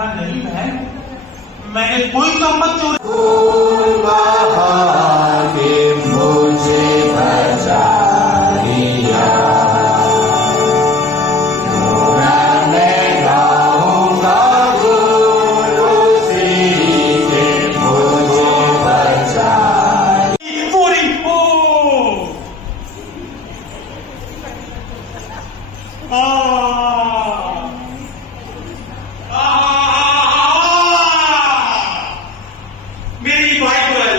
कहा नहीं बहन, मैंने कोई चम्मच चोरी। मुझे बचा लिया, मैं गाऊंगा उसी के मुझे बचा पूरी हो। मेरी बाइबल,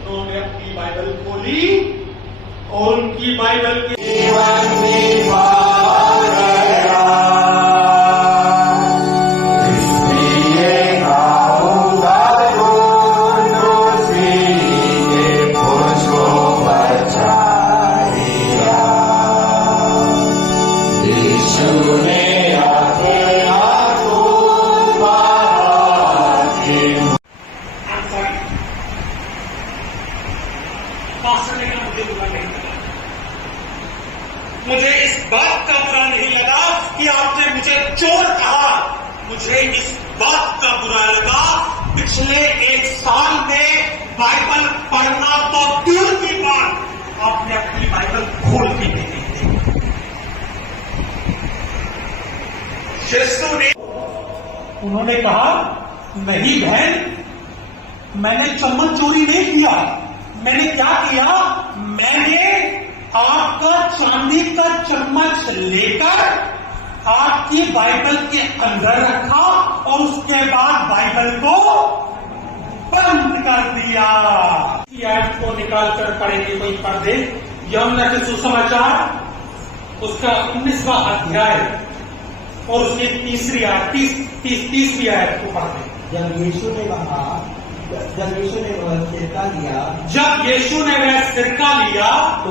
उन्होंने अपनी बाइबल खोली और उनकी बाइबल के जीवन में पा गया, इसलिए गाऊंगा उसी के मुझको बचा लिया। यीशु ने अपना खून बहा के मुझे इस बात का बुरा नहीं लगा कि आपने मुझे चोर कहा। मुझे इस बात का बुरा लगा पिछले 1 साल में बाइबल पढ़ना तो दूर की बात, आपने अपनी बाइबल खोल के नहीं दी। यीशु ने, उन्होंने कहा नहीं बहन, मैंने चम्मच चोरी नहीं किया। मैंने क्या किया? मैंने आपका चांदी का चम्मच लेकर आपकी बाइबल के अंदर रखा और उसके बाद बाइबल को बंद कर दिया। ऐप को निकालकर पढ़ेंगे कोई पढ़ दे। यूहन्ना के सुसमाचार उसका 19वां अध्याय और उसकी तीसरी आयत को पढ़ दे। जब यीशु ने वह सिरका लिया तो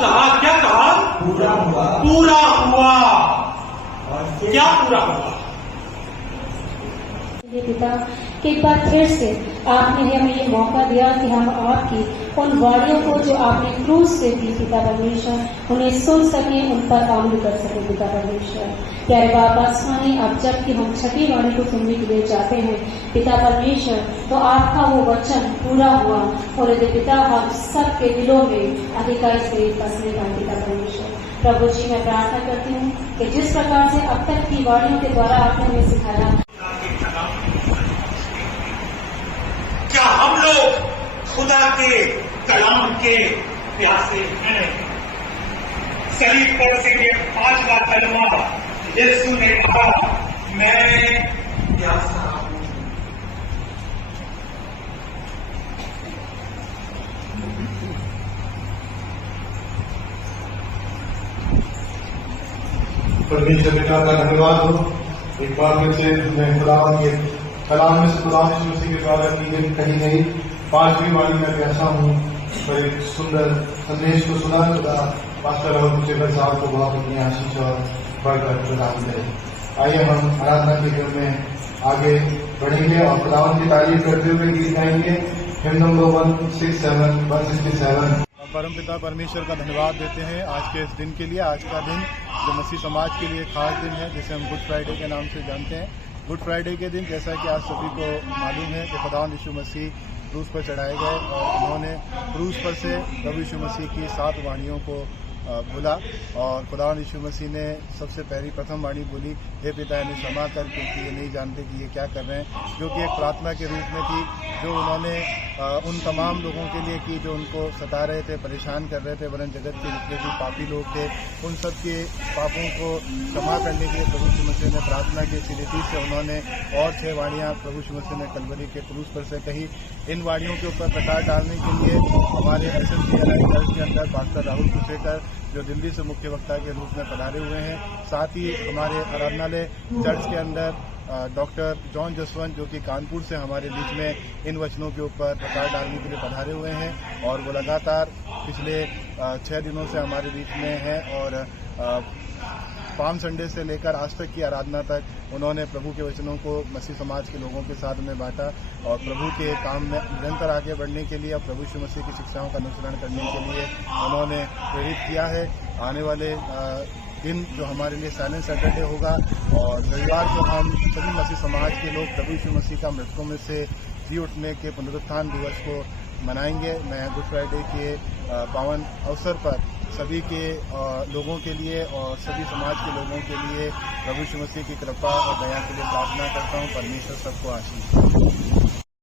कहा क्या कहा? पूरा हुआ। पूरा हुआ। और क्या पूरा हुआ? पिता, एक बार फिर से आपने हमें ये मौका दिया कि हम आपकी उन वाणियों को जो आपने क्रूस से दी पिता परमेश्वर, उन्हें सुन सके, उन पर अमल कर सके पिता परमेश्वर। प्यारे बाप आसमानी, अब जबकि हम छठी वाणी को सुनने के लिए जाते हैं पिता परमेश्वर, तो आपका वो वचन पूरा हुआ और यदि पिता हम सबके दिलों में अधिकार से बसने का पिता परमेश्वर। प्रभु जी, मैं प्रार्थना करती हूँ कि जिस प्रकार से अब तक की वाणियों के द्वारा आपने हमें सिखाया, क्या हम लोग खुदा के कलाम के प्यासे हैं? सलीब पर से ये 5वां कलमा यीशु ने कहा, मैं प्यासा हूं। परमेश्वर पिता का धन्यवाद हो। एक बार फिर से मैं खुदावन के कलाम में से खुदावन यीशु मसीह के द्वारा की गई कही गई 5वीं वाणी में प्यासा हूँ पर एक सुंदर संदेश को सुना। खुदा पास्टर राहुल मुझे साहब को बहुत अपनी आशीष और बढ़कर प्रदान करें। आइए हम आराधना के क्रम में आगे बढ़ेंगे और खुदावन की तारीफ करते हुए गीत गाएंगे। हिम नंबर 167 परमपिता परमेश्वर का धन्यवाद देते हैं आज के इस दिन के लिए। आज का दिन जो मसीह समाज के लिए खास दिन है, जिसे हम गुड फ्राइडे के नाम से जानते हैं। गुड फ्राइडे के दिन, जैसा कि आज सभी को मालूम है कि खुदावंद यीशु मसीह क्रूस पर चढ़ाए गए और उन्होंने क्रूस पर से प्रभु यीशु मसीह की 7 वाणियों को बोला और खुदावंद यीशु मसीह ने सबसे पहली प्रथम वाणी बोली, हे पिता इन्हें क्षमा कर, क्योंकि ये नहीं जानते कि ये क्या कर रहे हैं, जो कि एक प्रार्थना के रूप में थी, जो उन्होंने उन तमाम लोगों के लिए की जो उनको सता रहे थे, परेशान कर रहे थे, वरन जगत के जितने भी पापी लोग थे उन सब के पापों को क्षमा करने के लिए प्रभु यीशु मसीह ने प्रार्थना की। इसी रीति से उन्होंने और 6 वाणियाँ प्रभु यीशु मसीह ने कलवरी के क्रूस पर से कही। इन वाणियों के ऊपर प्रकाश डालने के लिए हमारे SSCLI चर्च के अंदर पास्टर राहुल कुशेकर जो दिल्ली से मुख्य वक्ता के रूप में पधारे हुए हैं, साथ ही हमारे आराधनालय चर्च के अंदर डॉक्टर जॉन जसवंत जो कि कानपुर से हमारे बीच में इन वचनों के ऊपर प्रकाश डालने के लिए पधारे हुए हैं और वो लगातार पिछले 6 दिनों से हमारे बीच में हैं और पाम संडे से लेकर आज तक की आराधना तक उन्होंने प्रभु के वचनों को मसीह समाज के लोगों के साथ में बांटा और प्रभु के काम में निरंतर आगे बढ़ने के लिए और प्रभु यीशु मसीह की शिक्षाओं का अनुसरण करने के लिए उन्होंने प्रेरित किया है। आने वाले दिन जो हमारे लिए साइलेंट सैटरडे होगा और रविवार को हम सभी मसीह समाज के लोग प्रभु यीशु मसीह का मृतकों में से जी उठने के पुनरुत्थान दिवस को मनाएंगे। मैं गुड फ्राइडे के पावन अवसर पर सभी के लोगों के लिए और सभी समाज के लोगों के लिए प्रभु यीशु मसीह की कृपा और दया के लिए प्रार्थना करता हूँ। परमेश्वर सबको आशीष दे।